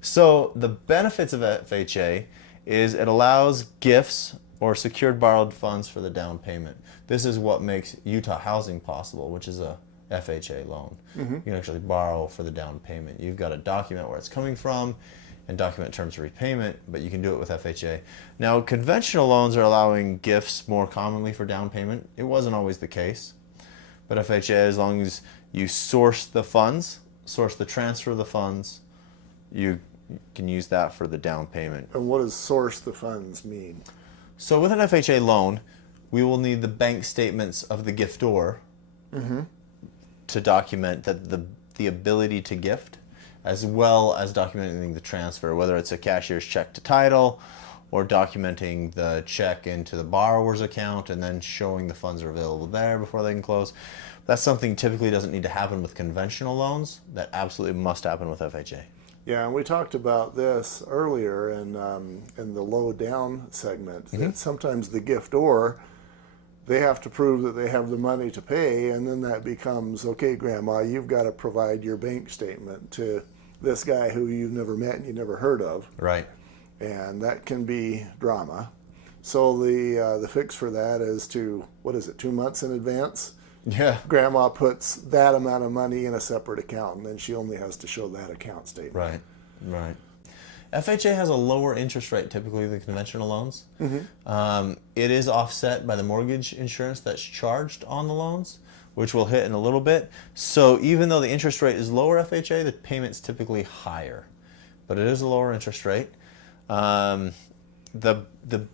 So the benefits of FHA is it allows gifts or secured borrowed funds for the down payment. This is what makes Utah Housing possible, which is a FHA loan. You can actually borrow for the down payment. You've got to document where it's coming from and document terms of repayment, but you can do it with FHA. Now, conventional loans are allowing gifts more commonly for down payment. It wasn't always the case, but FHA, as long as you source the funds, source the transfer of the funds, you can use that for the down payment. And what does source the funds mean? So with an FHA loan, we will need the bank statements of the giftor to document that the ability to gift, as well as documenting the transfer, whether it's a cashier's check to title or documenting the check into the borrower's account and then showing the funds are available there before they can close. That's something typically doesn't need to happen with conventional loans. That absolutely must happen with FHA. Yeah, and we talked about this earlier in the low down segment, that sometimes the giftor, they have to prove that they have the money to pay, and then that becomes, okay, Grandma, you've got to provide your bank statement to this guy who you've never met and you never heard of. Right. And that can be drama. So the fix for that is to, 2 months in advance? Yeah. Grandma puts that amount of money in a separate account, and then she only has to show that account statement. Right, right. FHA has a lower interest rate typically than conventional loans. It is offset by the mortgage insurance that's charged on the loans, which we'll hit in a little bit. So even though the interest rate is lower FHA, the payment's typically higher, but it is a lower interest rate. The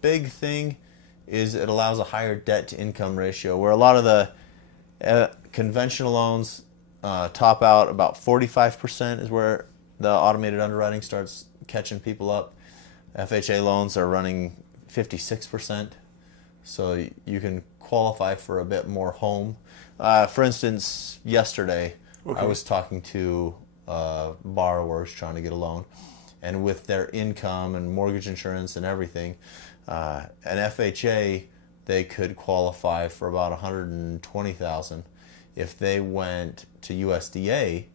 big thing is it allows a higher debt to income ratio, where a lot of the conventional loans top out about 45% is where the automated underwriting starts catching people up. FHA loans are running 56%, so you can qualify for a bit more home. For instance, yesterday I was talking to borrowers trying to get a loan, and with their income and mortgage insurance and everything, an FHA, they could qualify for about $120,000. If they went to USDA,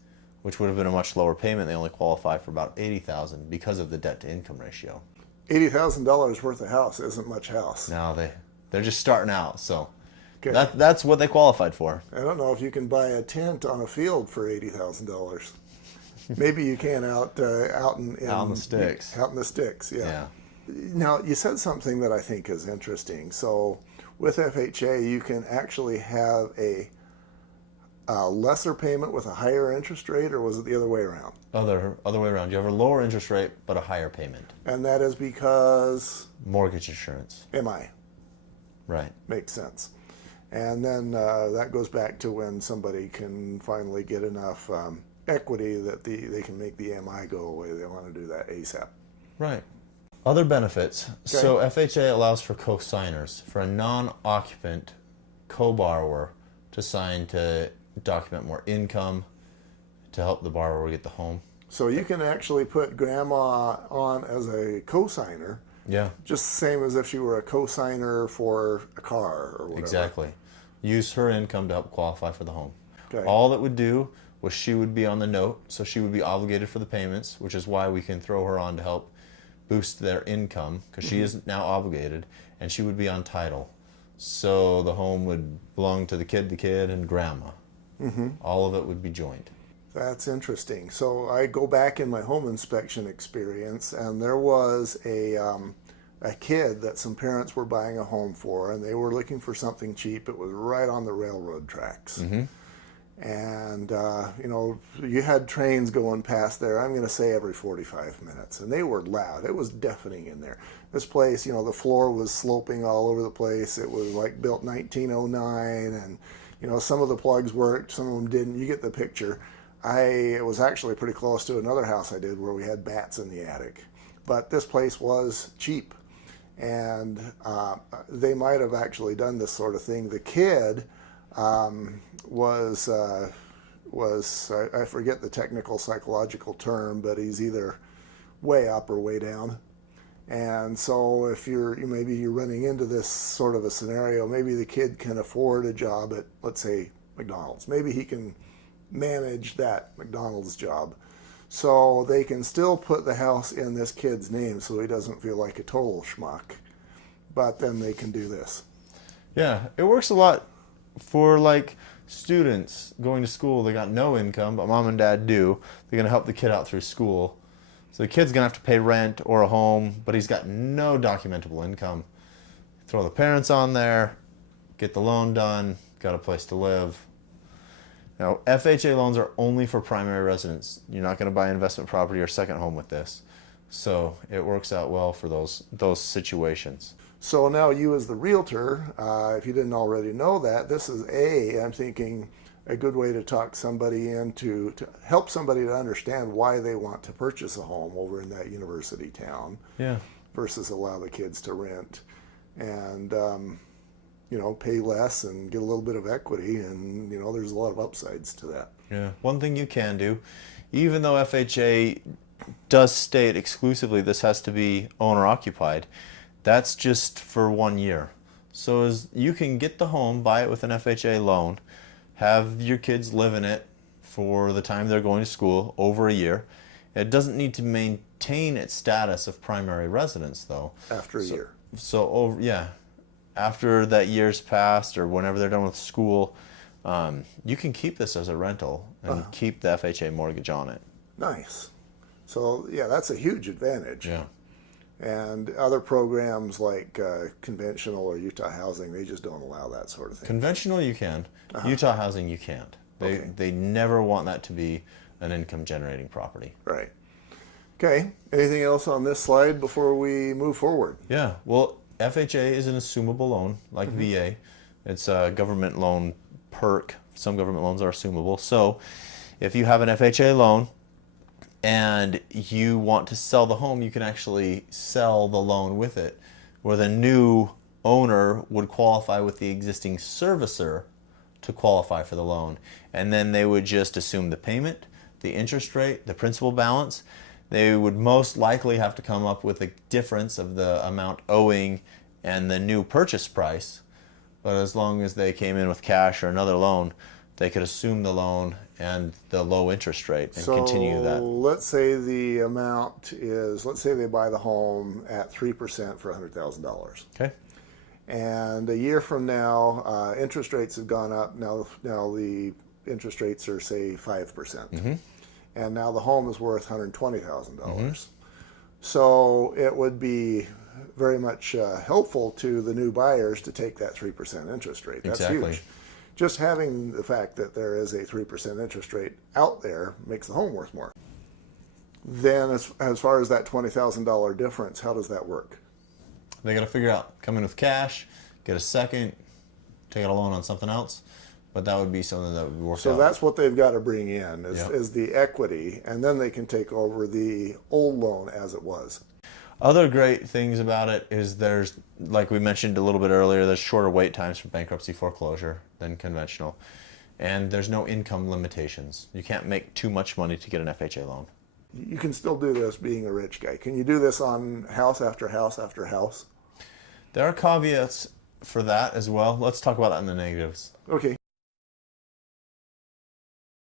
which would have been a much lower payment, they only qualify for about $80,000 because of the debt to income ratio. $80,000 worth of house isn't much house. Now they're just starting out, so Okay. that's what they qualified for. I don't know if you can buy a tent on a field for $80,000. Maybe you can out in Out in the sticks. Out in the sticks, yeah. Yeah. Now, you said something that I think is interesting. So with FHA, you can actually have a lesser payment with a higher interest rate, or was it the other way around? Other way around. You have a lower interest rate but a higher payment. And that is because Mortgage insurance. MI. Right. Makes sense. And then that goes back to when somebody can finally get enough equity that they can make the MI go away. They want to do that ASAP. Right. Other benefits. So FHA allows for co-signers, for a non-occupant co-borrower to sign to document more income to help the borrower get the home. So you can actually put Grandma on as a co-signer, Yeah, just the same as if she were a co-signer for a car or whatever. exactly. Use her income to help qualify for the home. Okay. All that would do was she would be on the note, so she would be obligated for the payments, which is why we can throw her on to help boost their income, because she is now obligated, and she would be on title. So the home would belong to the kid, and Grandma. All of it would be joint. That's interesting. So I go back in my home inspection experience, and there was a kid that some parents were buying a home for, and they were looking for something cheap. It was right on the railroad tracks. And, you had trains going past there, I'm going to say every 45 minutes, and they were loud. It was deafening in there. This place, the floor was sloping all over the place. It was like built 1909, and, some of the plugs worked, some of them didn't. You get the picture. It was actually pretty close to another house I did where we had bats in the attic. But this place was cheap, and they might have actually done this sort of thing. The kid was I forget the technical psychological term, but he's either way up or way down. And so if maybe you're running into this sort of a scenario, maybe the kid can afford a job at, let's say, McDonald's. Maybe he can manage that McDonald's job. So they can still put the house in this kid's name so he doesn't feel like a total schmuck. But then they can do this. Yeah, it works a lot for like students going to school. They got no income, but mom and dad do. They're gonna help the kid out through school. So the kid's gonna have to pay rent or a home, but he's got no documentable income. Throw the parents on there, get the loan done, got a place to live. Now, FHA loans are only for primary residence. You're not going to buy investment property or second home with this. So it works out well for those situations. So now you as the realtor, if you didn't already know that, this is I'm thinking, a good way to talk somebody into, to help somebody to understand why they want to purchase a home over in that university town. Yeah. Versus allow the kids to rent and, pay less and get a little bit of equity. And, there's a lot of upsides to that. Yeah. One thing you can do, even though FHA does state exclusively this has to be owner occupied, that's just for 1 year. So as you can get the home, buy it with an FHA loan, have your kids live in it for the time they're going to school, over a year. It doesn't need to maintain its status of primary residence though. After a year. So after that year's passed or whenever they're done with school, you can keep this as a rental and keep the FHA mortgage on it. Nice. So that's a huge advantage. Yeah. And other programs like conventional or Utah Housing, they just don't allow that sort of thing. Conventional you can. Utah Housing you can't. They never want that to be an income generating property. Right. Okay. Anything else on this slide before we move forward? Yeah. Well, FHA is an assumable loan like VA. It's a government loan perk. Some government loans are assumable. So if you have an FHA loan and you want to sell the home, you can actually sell the loan with it, where the new owner would qualify with the existing servicer to qualify for the loan. And then they would just assume the payment, the interest rate, the principal balance. They would most likely have to come up with a difference of the amount owing and the new purchase price. But as long as they came in with cash or another loan, they could assume the loan and the low interest rate and continue that. Let's say the amount is, let's say they buy the home at 3% for $100,000. Okay. And a year from now, interest rates have gone up. Now the interest rates are, say, 5%. And now the home is worth $120,000. So it would be very much helpful to the new buyers to take that 3% interest rate. That's huge. Just having the fact that there is a 3% interest rate out there makes the home worth more. Then as far as that $20,000 difference, how does that work? They got to figure out, come in with cash, get a second, take out a loan on something else. But that would be something that would work out. So that's what they've got to bring in is the equity, and then they can take over the old loan as it was. Other great things about it is there's, like we mentioned a little bit earlier, there's shorter wait times for bankruptcy foreclosure than conventional. And there's no income limitations. You can't make too much money to get an FHA loan. You can still do this being a rich guy. Can you do this on house after house after house? There are caveats for that as well. Let's talk about that in the negatives. Okay.